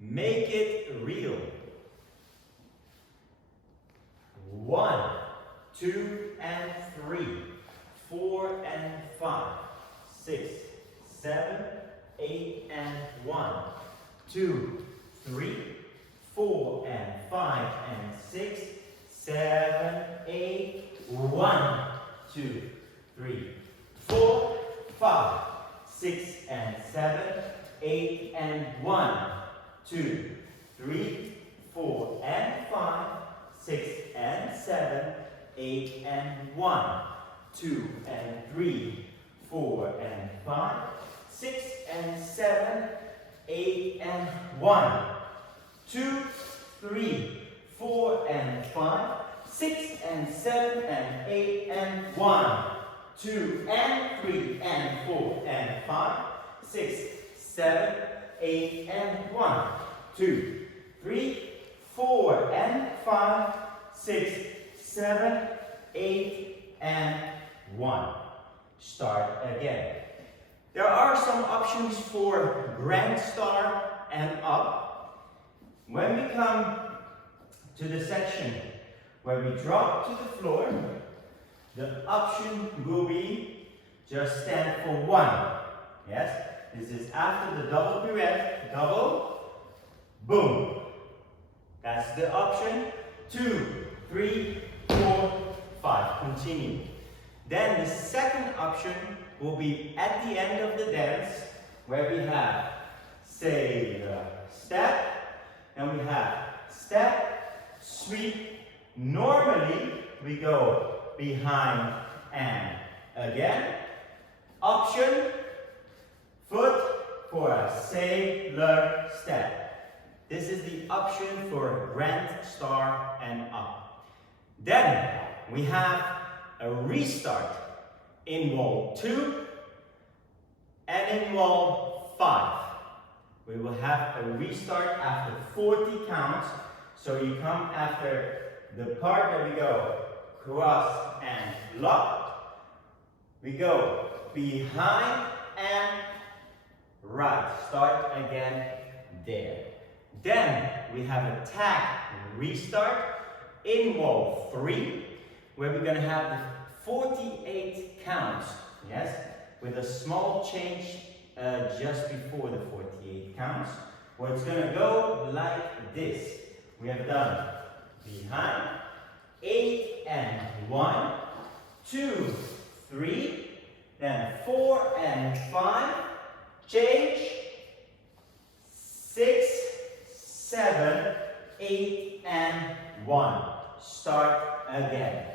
Make it real. 1, 2 and 3, 4 and 5, 6, 7, 8 and 1, 2, 3, 4 and 5 and 6, 7, 8, 1, 2, 3, 4, 5, 6 and 7, 8 and 1, 2, 3, 4 and 5, 6 and 7, 8 and 1, 2 and 3, 4 and 5, 6 and 7, 8 and 1, 2, 3, 4 and 5, 6 and 7 and 8 and 1, 2 and 3 and 4 and 5, 6, 7, 8 and 1, 2, 3, 4 and 5, 6, 7, 8 and 1. Start again. There are some options for grand star and up. When we come to the section where we drop to the floor, the option will be just stand for 1. Yes? This is after the double pirouette, double, boom. That's the option. 2, 3, 4, 5. Continue. Then the second option will be at the end of the dance, where we have, say, step, and we have step, sweep. Normally, we go behind and again. Option, foot for a sailor step. This is the option for grand star and up. Then we have a restart in wall 2 and in wall 5. We will have a restart after 40 counts. So you come after the part that we go cross and lock. We go behind and right. Start again there. Then we have a tag restart in wall 3, where we're going to have the 48 counts, yes, with a small change just before the 48 counts, where it's going to go like this. We have done behind, 8 and 1, 2, 3, then 4 and 5, change, 6, 7, 8 and 1. Start again.